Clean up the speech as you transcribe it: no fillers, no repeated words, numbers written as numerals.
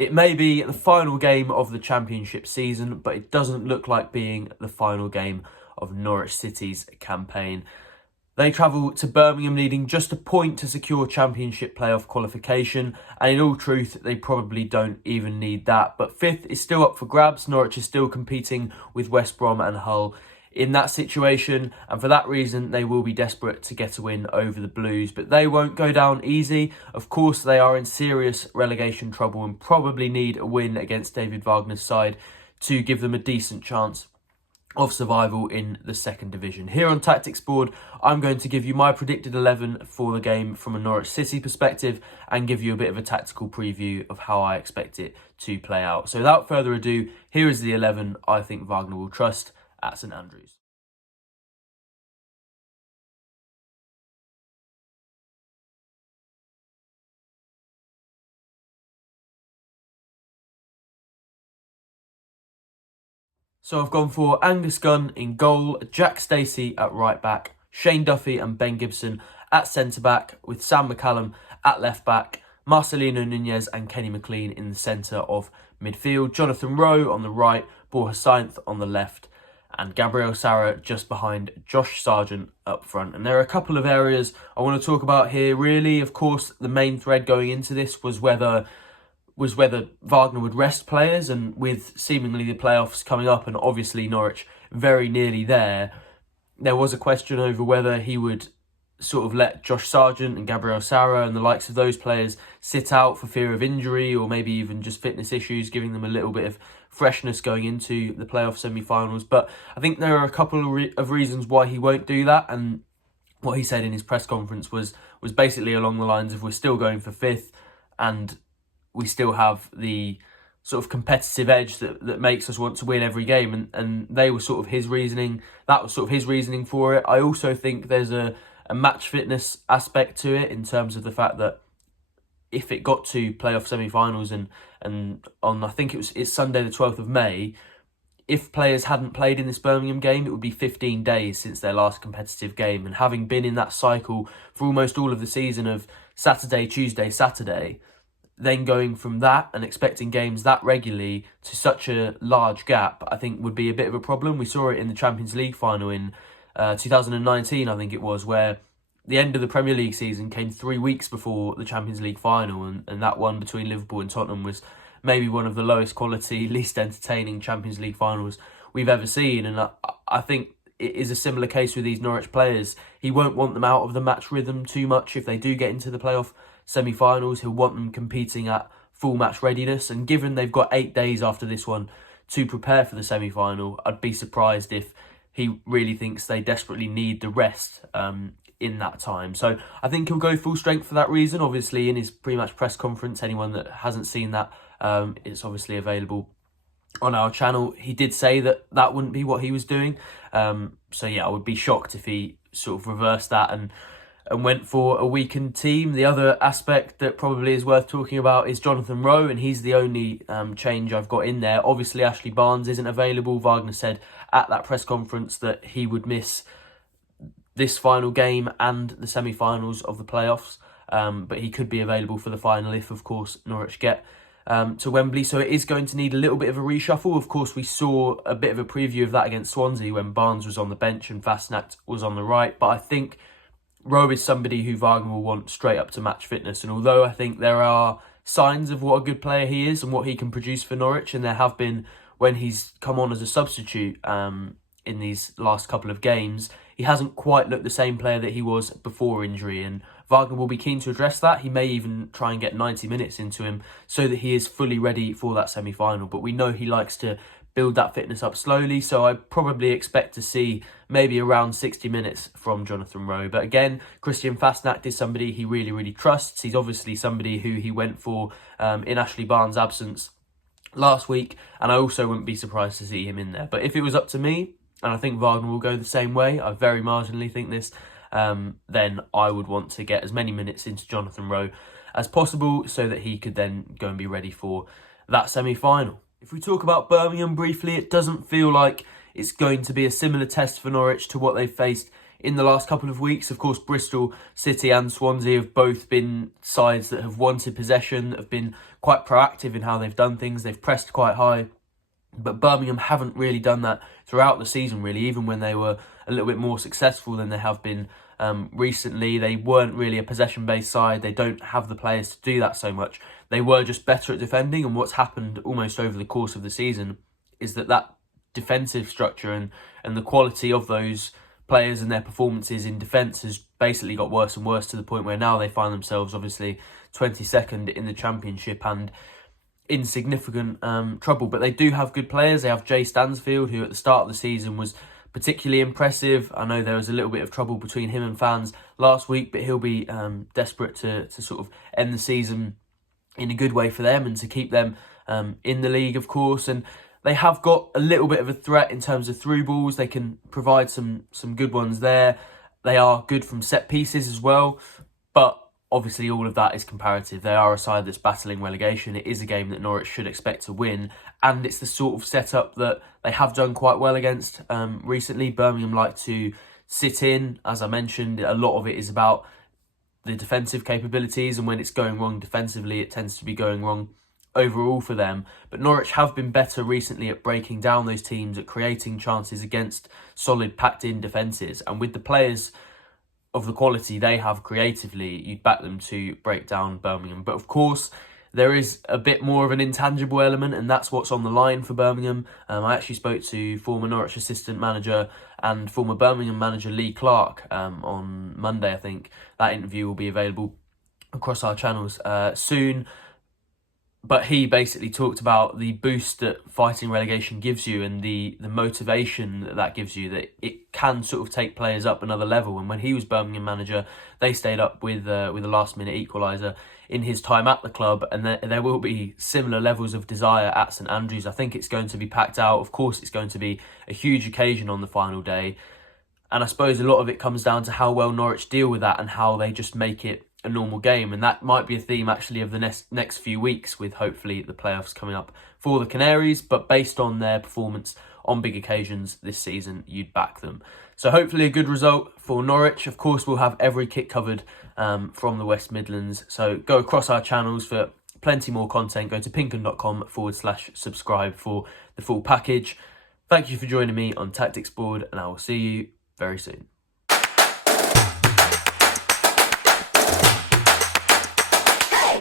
It may be the final game of the Championship season, but it doesn't look like being the final game of Norwich City's campaign. They travel to Birmingham needing just a point to secure Championship playoff qualification, and in all truth, they probably don't even need that. But 5th is still up for grabs. Norwich is still competing with West Brom and Hull in that situation, and for that reason, they will be desperate to get a win over the Blues. But they won't go down easy. Of course, they are in serious relegation trouble and probably need a win against David Wagner's side to give them a decent chance of survival in the second division. Here on Tactics Board, I'm going to give you my predicted 11 for the game from a Norwich City perspective and give you a bit of a tactical preview of how I expect it to play out. So without further ado, here is the 11 I think Wagner will trust at St Andrews. So I've gone for Angus Gunn in goal, Jack Stacey at right back, Shane Duffy and Ben Gibson at centre back, with Sam McCallum at left back, Marcelino Nunez and Kenny McLean in the centre of midfield, Jonathan Rowe on the right, Borja Sainz on the left, and Gabriel Sara just behind Josh Sargent up front. And there are a couple of areas I want to talk about here. Really, of course, the main thread going into this was whether Wagner would rest players, and with seemingly the playoffs coming up and obviously Norwich very nearly there was a question over whether he would sort of let Josh Sargent and Gabriel Sara and the likes of those players sit out for fear of injury or maybe even just fitness issues, giving them a little bit of freshness going into the playoff semi-finals. But I think there are a couple of reasons why he won't do that, and what he said in his press conference was basically along the lines of, we're still going for 5th and we still have the sort of competitive edge that makes us want to win every game. And they were sort of his reasoning. That was sort of his reasoning for it. I also think there's a match fitness aspect to it, in terms of the fact that if it got to playoff semi-finals and on, I think it's Sunday the 12th of May, if players hadn't played in this Birmingham game, it would be 15 days since their last competitive game. And having been in that cycle for almost all of the season of Saturday, Tuesday, Saturday, then going from that and expecting games that regularly to such a large gap, I think would be a bit of a problem. We saw it in the Champions League final in 2019, I think it was, where the end of the Premier League season came 3 weeks before the Champions League final, and that one between Liverpool and Tottenham was maybe one of the lowest quality, least entertaining Champions League finals we've ever seen. And I think it is a similar case with these Norwich players. He won't want them out of the match rhythm too much if they do get into the playoff semi-finals. He'll want them competing at full match readiness, and given they've got 8 days after this one to prepare for the semi-final, I'd be surprised if he really thinks they desperately need the rest in that time. So I think he'll go full strength for that reason. Obviously, in his pre-match press conference, anyone that hasn't seen that, it's obviously available on our channel. He did say that wouldn't be what he was doing. So yeah, I would be shocked if he sort of reversed that and went for a weakened team. The other aspect that probably is worth talking about is Jonathan Rowe, and he's the only change I've got in there. Obviously, Ashley Barnes isn't available. Wagner said at that press conference that he would miss this final game and the semi-finals of the playoffs, but he could be available for the final if, of course, Norwich get to Wembley. So it is going to need a little bit of a reshuffle. Of course, we saw a bit of a preview of that against Swansea when Barnes was on the bench and Fastnacht was on the right, but I think Rowe is somebody who Wagner will want straight up to match fitness. And although I think there are signs of what a good player he is and what he can produce for Norwich, and there have been when he's come on as a substitute in these last couple of games, he hasn't quite looked the same player that he was before injury. And Wagner will be keen to address that. He may even try and get 90 minutes into him so that he is fully ready for that semi-final. But we know he likes to build that fitness up slowly, so I probably expect to see maybe around 60 minutes from Jonathan Rowe. But again, Christian Fastnacht is somebody he really, really trusts. He's obviously somebody who he went for in Ashley Barnes' absence last week, and I also wouldn't be surprised to see him in there. But if it was up to me, and I think Wagner will go the same way, I very marginally think this, then I would want to get as many minutes into Jonathan Rowe as possible so that he could then go and be ready for that semi-final. If we talk about Birmingham briefly, it doesn't feel like it's going to be a similar test for Norwich to what they faced in the last couple of weeks. Of course, Bristol City and Swansea have both been sides that have wanted possession, have been quite proactive in how they've done things. They've pressed quite high. But Birmingham haven't really done that throughout the season, really, even when they were a little bit more successful than they have been recently. They weren't really a possession-based side. They don't have the players to do that so much. They were just better at defending, and what's happened almost over the course of the season is that defensive structure and the quality of those players and their performances in defence has basically got worse and worse, to the point where now they find themselves obviously 22nd in the Championship and in significant trouble. But they do have good players. They have Jay Stansfield, who at the start of the season was particularly impressive. I know there was a little bit of trouble between him and fans last week, but he'll be desperate to sort of end the season in a good way for them and to keep them in the league, of course. And they have got a little bit of a threat in terms of through balls. They can provide some good ones there. They are good from set pieces as well, but obviously all of that is comparative. They are a side that's battling relegation. It is a game that Norwich should expect to win, and it's the sort of setup that they have done quite well against recently. Birmingham like to sit in, as I mentioned. A lot of it is about the defensive capabilities, and when it's going wrong defensively, it tends to be going wrong overall for them. But Norwich have been better recently at breaking down those teams, at creating chances against solid packed in defences, and with the players of the quality they have creatively, you'd back them to break down Birmingham. But of course, there is a bit more of an intangible element, and that's what's on the line for Birmingham. I actually spoke to former Norwich assistant manager and former Birmingham manager Lee Clark on Monday, I think. That interview will be available across our channels soon. But he basically talked about the boost that fighting relegation gives you and the motivation that gives you, that it can sort of take players up another level. And when he was Birmingham manager, they stayed up with a last-minute equaliser in his time at the club. And there will be similar levels of desire at St Andrews. I think it's going to be packed out. Of course, it's going to be a huge occasion on the final day. And I suppose a lot of it comes down to how well Norwich deal with that and how they just make it a normal game. And that might be a theme actually of the next few weeks, with hopefully the playoffs coming up for the Canaries. But based on their performance on big occasions this season, you'd back them. So hopefully a good result for Norwich. Of course, we'll have every kit covered from the West Midlands. So go across our channels for plenty more content. Go to pinkham.com/subscribe for the full package. Thank you for joining me on Tactics Board, and I will see you very soon.